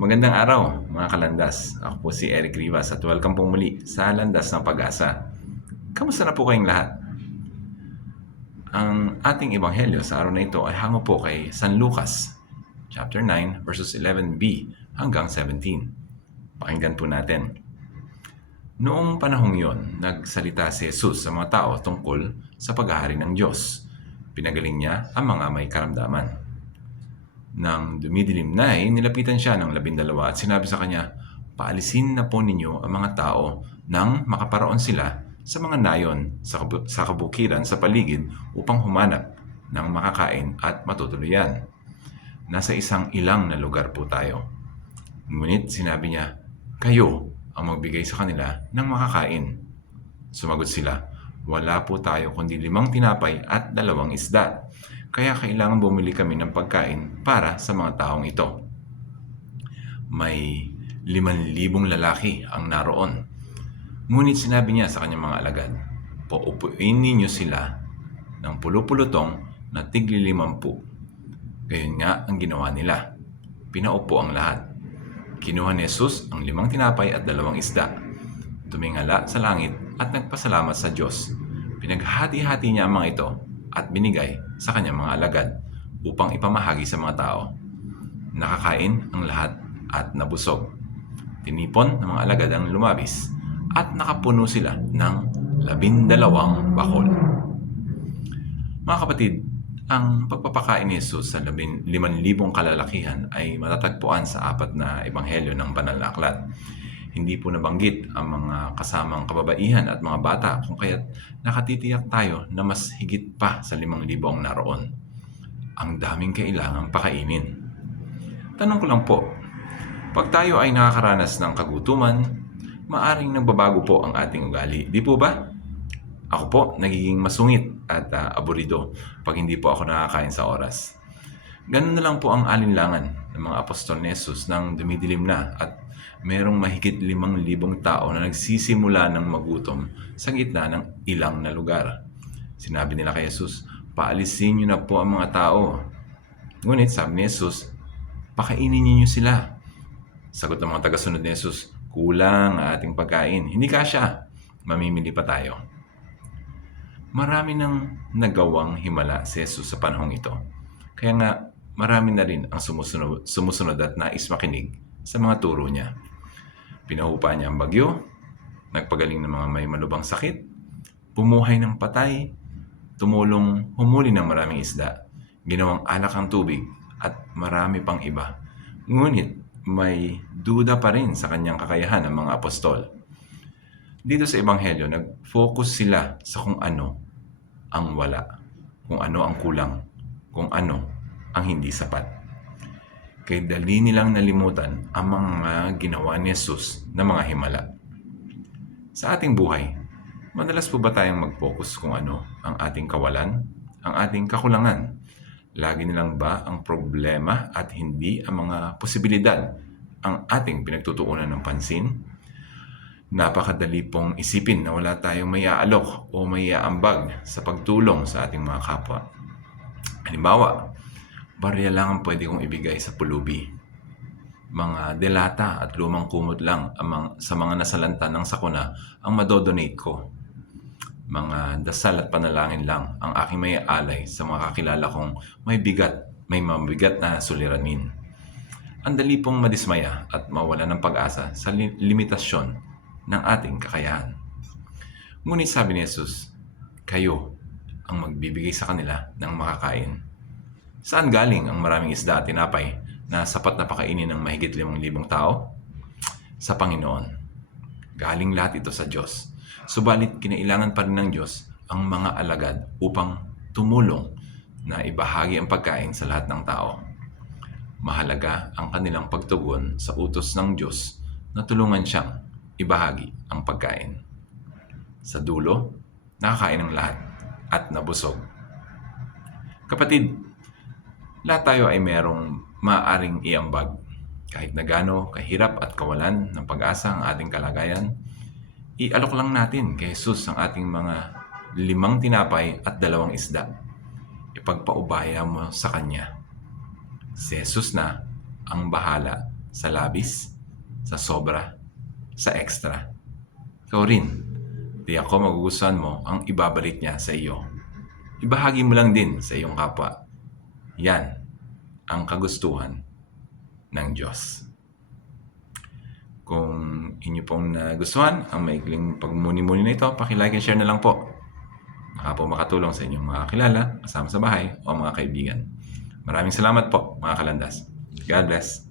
Magandang araw mga kalandas. Ako po si Eric Rivas at welcome po muli sa Landas ng Pag-asa. Kamusta na po kayong lahat? Ang ating ebanghelyo sa araw na ito ay hango po kay San Lucas, chapter 9, verses 11b hanggang 17. Pakinggan po natin. Noong panahong yon, nagsalita si Jesus sa mga tao tungkol sa paghahari ng Diyos. Pinagaling niya ang mga may karamdaman. Nang dumidilim na ay nilapitan siya ng labindalawa at sinabi sa kanya, Paalisin na po ninyo ang mga tao nang makaparoon sila sa mga nayon sa, kabu- sa kabukiran sa paligid upang humanap ng makakain at matutuluyan. Nasa isang ilang na lugar po tayo. Ngunit sinabi niya, kayo ang magbigay sa kanila ng makakain. Sumagot sila, wala po tayo kundi limang tinapay at dalawang isda. Kaya kailangan bumili kami ng pagkain para sa mga taong ito. May liman libong lalaki ang naroon. Ngunit sinabi niya sa kanyang mga alagad, Paupuin ninyo sila ng pulupulutong na tigli limampu. Gayon nga ang ginawa nila. Pinaupo ang lahat. Kinuha ni Jesus ang limang tinapay at dalawang isda. Tumingala sa langit at nagpasalamat sa Diyos. Pinaghati-hati niya ang mga ito at binigay sa kanyang mga alagad upang ipamahagi sa mga tao. Nakakain ang lahat at nabusog. Tinipon ng mga alagad ang lumabis at nakapuno sila ng labindalawang bakol. Mga kapatid, ang pagpapakain ni Jesus sa liman libong kalalakihan ay matatagpuan sa apat na ebanghelyo ng banal na aklat. Hindi po nabanggit ang mga kasamang kababaihan at mga bata kung kaya't nakatitiyak tayo na mas higit pa sa limang libo ang naroon. Ang daming kailangang pakainin. Tanong ko lang po, pag tayo ay nakakaranas ng kagutuman, maaring nagbabago po ang ating ugali. Di po ba? Ako po, nagiging masungit at ah, aburido pag hindi po ako nakakain sa oras. Ganun na lang po ang alinlangan ng mga apostol ni Jesus nang dumidilim na at merong mahigit limang libong tao na nagsisimula ng magutom sa gitna ng ilang na lugar. Sinabi nila kay Jesus, paalisin niyo na po ang mga tao. Ngunit sabi ni Jesus, pakainin niyo sila. Sagot ng mga tagasunod ni Jesus, kulang ang ating pagkain. Hindi kasya. Mamimili pa tayo. Marami nang nagawang himala si Jesus sa panahong ito. Kaya nga, marami na rin ang sumusunod, sumusunod at nais makinig sa mga turo niya. Pinahupa niya ang bagyo, nagpagaling ng mga may malubang sakit, bumuhay ng patay, tumulong humuli ng maraming isda, ginawang alak ang tubig, at marami pang iba. Ngunit may duda pa rin sa kanyang kakayahan ng mga apostol. Dito sa Ebanghelyo, nag-focus sila sa kung ano ang wala, kung ano ang kulang, kung ano ang hindi sapat. Kaya dali nilang nalimutan ang mga ginawa ni Jesus na mga himala. Sa ating buhay, madalas po ba tayong mag-focus kung ano ang ating kawalan, ang ating kakulangan? Lagi nilang ba ang problema at hindi ang mga posibilidad ang ating pinagtutuunan ng pansin? Napakadali pong isipin na wala tayong may o may aambag sa pagtulong sa ating mga kapwa. Halimbawa, barya lang ang pwede kong ibigay sa pulubi. Mga delata at lumang kumot lang ang mga, sa mga nasalanta ng sakuna ang madodonate ko. Mga dasal at panalangin lang ang aking may alay sa mga kakilala kong may bigat, may mabigat na suliranin. Ang dali pong madismaya at mawala ng pag-asa sa li- limitasyon ng ating kakayahan. Ngunit sabi ni Jesus, kayo ang magbibigay sa kanila ng makakain. Saan galing ang maraming isda at tinapay na sapat na pakainin ng mahigit limang libong tao? Sa Panginoon. Galing lahat ito sa Diyos. Subalit kinailangan pa rin ng Diyos ang mga alagad upang tumulong na ibahagi ang pagkain sa lahat ng tao. Mahalaga ang kanilang pagtugon sa utos ng Diyos na tulungan siyang ibahagi ang pagkain. Sa dulo, nakakain ng lahat at nabusog. Kapatid, lahat tayo ay merong maaring iambag. Kahit na gaano kahirap at kawalan ng pag-asa ang ating kalagayan, ialok lang natin kay Jesus ang ating mga limang tinapay at dalawang isda. Ipagpaubaya mo sa Kanya. Si Jesus na ang bahala sa labis, sa sobra, sa extra. Ikaw rin, di ako magugustuhan mo ang ibabalik niya sa iyo. Ibahagi mo lang din sa iyong kapwa. Yan ang kagustuhan ng Diyos. Kung inyo pong nagustuhan ang maikling pagmuni-muni na ito, pakilike and share na lang po. Baka po makatulong sa inyong mga kilala, kasama sa bahay o mga kaibigan. Maraming salamat po mga kalandas. God bless.